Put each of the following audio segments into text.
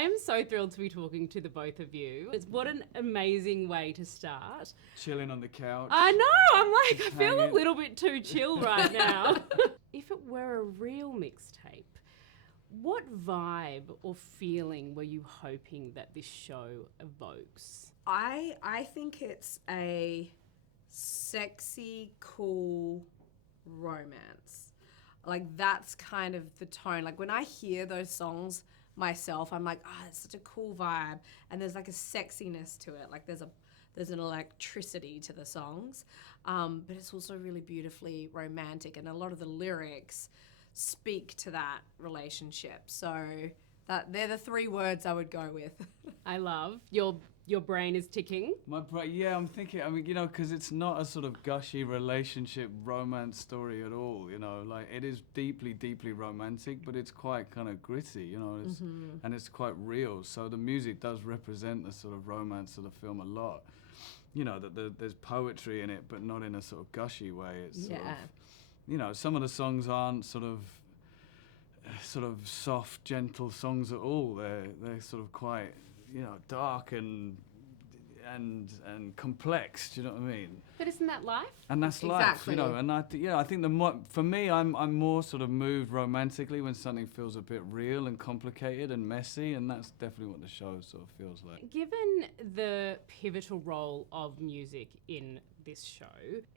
I am so thrilled to be talking to the both of you. What an amazing way to start. Chilling on the couch. I know, I'm like, I feel hanging. a little bit too chill right now. If it were a real mixtape, what vibe or feeling were you hoping that this show evokes? I think it's a sexy, cool romance. Like, that's kind of the tone. Like, when I hear those songs myself, I'm like, it's such a cool vibe. And there's like a sexiness to it. Like, there's an electricity to the songs. But it's also really beautifully romantic. And a lot of the lyrics speak to that relationship. So they're the three words I would go with. I love your brain is ticking. Yeah, I'm thinking, because it's not a sort of gushy relationship romance story at all, like it is deeply, deeply romantic, but it's quite kind of gritty, and it's quite real. So the music does represent the sort of romance of the film a lot. That there's poetry in it, but not in a sort of gushy way. It's sort of, some of the songs aren't sort of soft, gentle songs at all. They're sort of quite, dark and complex. Do you know what I mean? But isn't that life? And that's Exactly. life, And I think for me, I'm more sort of moved romantically when something feels a bit real and complicated and messy, and that's definitely what the show sort of feels like. Given the pivotal role of music in this show,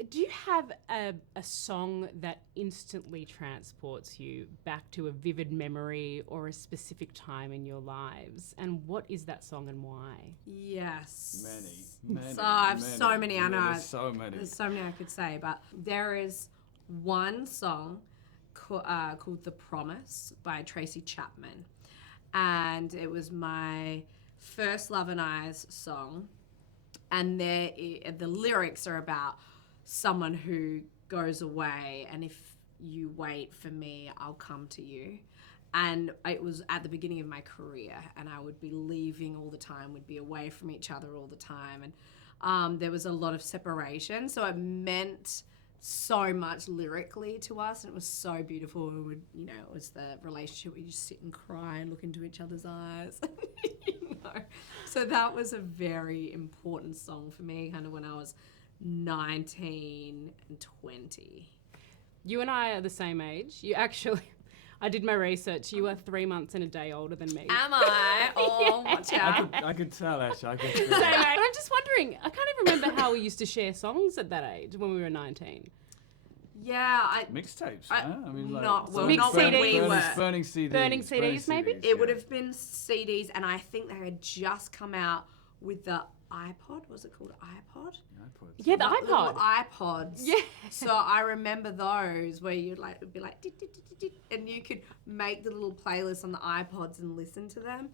do you have a song that instantly transports you back to a vivid memory or a specific time in your lives? And what is that song and why? Yes. Many. So I have so many, I know. There's so many. There's so many I could say, but there is one song called The Promise by Tracy Chapman. And it was my first Love and Eyes song. And the lyrics are about someone who goes away, and if you wait for me, I'll come to you. And it was at the beginning of my career, and I would be leaving all the time, we'd be away from each other all the time, and there was a lot of separation, so it meant so much lyrically to us, and it was so beautiful. We would, it was the relationship where you just sit and cry and look into each other's eyes. So that was a very important song for me, kind of when I was 19 and 20. You and I are the same age. You actually, I did my research. You are 3 months and a day older than me. Am I? Oh, watch out. I could tell, actually. Same age. I'm just wondering, I can't even remember how we used to share songs at that age when we were 19. Yeah, mixtapes. not when we were. Burning CDs. Burning CDs, maybe? It would have been CDs, and I think they had just come out with the iPod. Was it called iPod? Yeah, the iPod. Little iPods. Yeah. So I remember those where you'd it'd be like, and you could make the little playlists on the iPods and listen to them.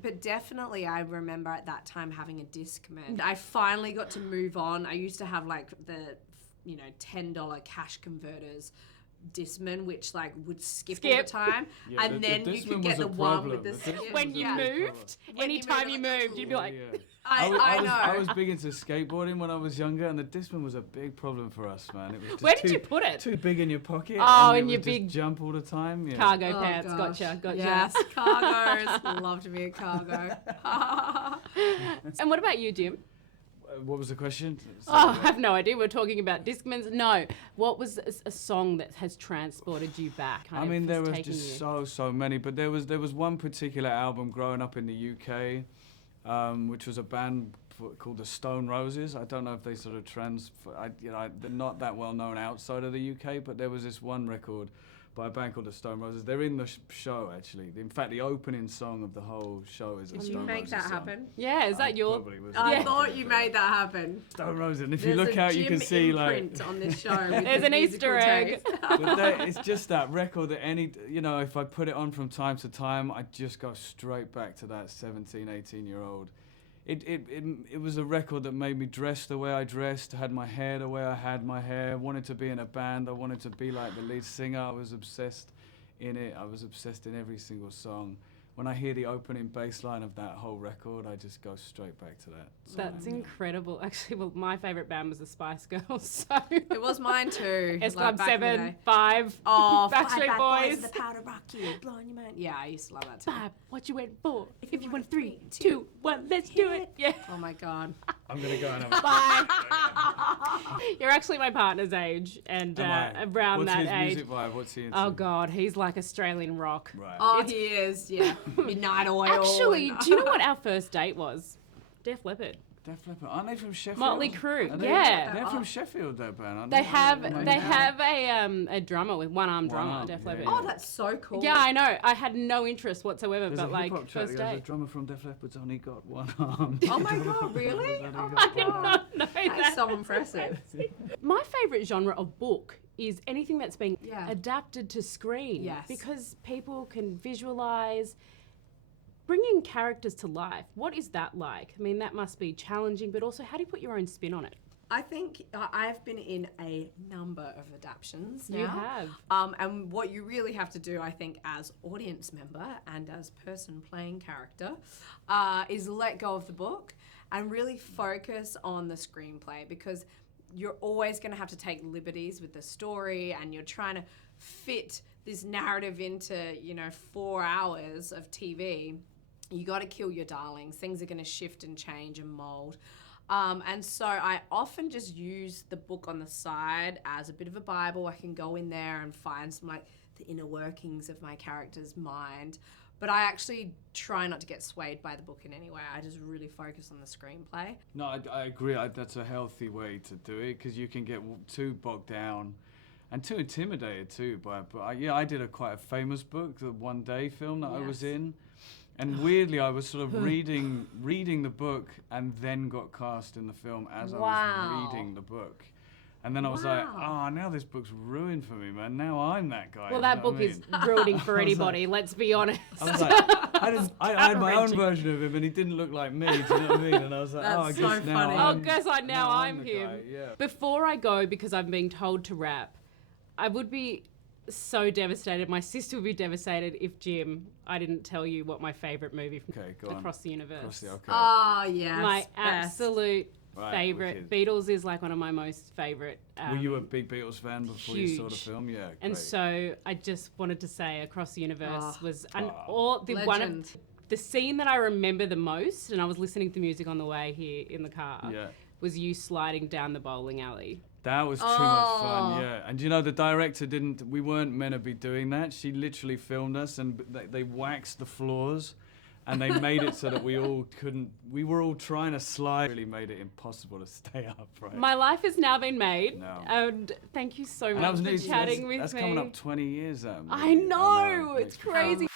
But definitely I remember at that time having a Discman. I finally got to move on. I used to have the $10 cash converters Discman, which would skip all the time, Yeah, and then you could get the one with the skip. When you moved, anytime you moved, you'd be like, I I was big into skateboarding when I was younger, and the Discman was a big problem for us, man. It was just where did you put it? Too big in your pocket. Oh, and in it your would big just jump all the time. Yeah. Cargo Oh, pants. gosh. Gotcha. Yes, cargos. Love to be a cargo. And what about you, Jim? What was the question? I have no idea. We're talking about Discmans. No. What was a song that has transported you back? There was just so many, but there was one particular album growing up in the UK, which was a band called the Stone Roses. I don't know if they sort of they're not that well known outside of the UK, but there was this one record by a band called the Stone Roses. They're in the show, actually. In fact, the opening song of the whole show is a Stone Roses song. Did you make that happen? Yeah, is that your... I thought you made that happen. Stone Roses, and if you look out, you can see imprint on this show. There's an Easter egg. It's just that record that if I put it on from time to time, I just go straight back to that 17, 18-year-old. It was a record that made me dress the way I dressed, had my hair the way I had my hair, wanted to be in a band, I wanted to be like the lead singer. I was obsessed in it. I was obsessed in every single song. when I hear the opening bass line of that whole record, I just go straight back to that. That's incredible. Actually, well, my favourite band was the Spice Girls, so... It was mine too. S like Club back in the 7, day. 5, Oh, Backstreet Bad Boys. and the Powder Rock You, blowing your mind. Yeah, I used to love that too. 5, what you went for? If you want 3, 2, 2, 1, let's do it. Yeah. Oh my God. I'm going to go and have a... Bye. You're actually my partner's age, and around What's that his age. music vibe? What's he into? Oh God, he's like Australian rock. Right. Oh, he is, yeah. Midnight Oil. Actually, do you know what our first date was? Def Leppard. Def Leppard. Aren't they from Sheffield? Motley Crue, Are they? yeah. They're from Sheffield, that band, aren't They have Amazing. a drummer with one-arm drummer, arm, Def yeah, Leppard. yeah. Oh, that's so cool. Yeah, I know. I had no interest whatsoever, There's but a like hip-hop track first that goes, date. the drummer from Def Leppard's only got one arm. Oh my God, really? He's only Oh got my I did God. not know That's that. so impressive. My favourite genre of book is anything that's been Yeah. adapted to screen. Yes. Because people can visualise bringing characters to life. What is that like? I mean, that must be challenging, but also how do you put your own spin on it? I think I've been in a number of adaptations now. You have. And what you really have to do, I think, as audience member and as person playing character, is let go of the book and really focus on the screenplay, because you're always going to have to take liberties with the story, and you're trying to fit this narrative into, 4 hours of TV. You got to kill your darlings. Things are going to shift and change and mold. And so I often just use the book on the side as a bit of a Bible. I can go in there and find some like the inner workings of my character's mind. But I actually try not to get swayed by the book in any way. I just really focus on the screenplay. No, I agree. That's a healthy way to do it, because you can get too bogged down and too intimidated too. But I did quite a famous book, the One Day film that I was Yes. in. And weirdly, I was sort of reading the book and then got cast in the film as I was reading the book. And then I was like, now this book's ruined for me, man. Now I'm that guy. Well, you that know book what I is mean? ruining for anybody, let's be honest. I was like, I had my own version of him, and he didn't look like me. Do you know what I mean? And I was like, I That's guess so now funny. I'm, guess now I'm the him. guy, yeah. Before I go, because I'm being told to wrap, I would be so devastated. My sister would be devastated if, Jim, I didn't tell you what my favourite movie from Okay, go on. Across the Universe. Okay. Oh, yes. My best. absolute Right, favourite. wicked. Beatles is like one of my most favourite. Were you a big Beatles fan before you saw the huge. film? Yeah. And great. so I just wanted to say Across the Universe was one Legend. of the scene that I remember the most, and I was listening to music on the way here in the car, Yeah. was you sliding down the bowling alley. That was too much fun, yeah. And the director we weren't meant to be doing that. She literally filmed us, and they waxed the floors, and they made it so that we were all trying to slide. Really made it impossible to stay upright. My life has now been made, No. and thank you so And that much was for nearly- chatting with that's me. coming up 20 years, that I movie. know, it's Makes me crazy.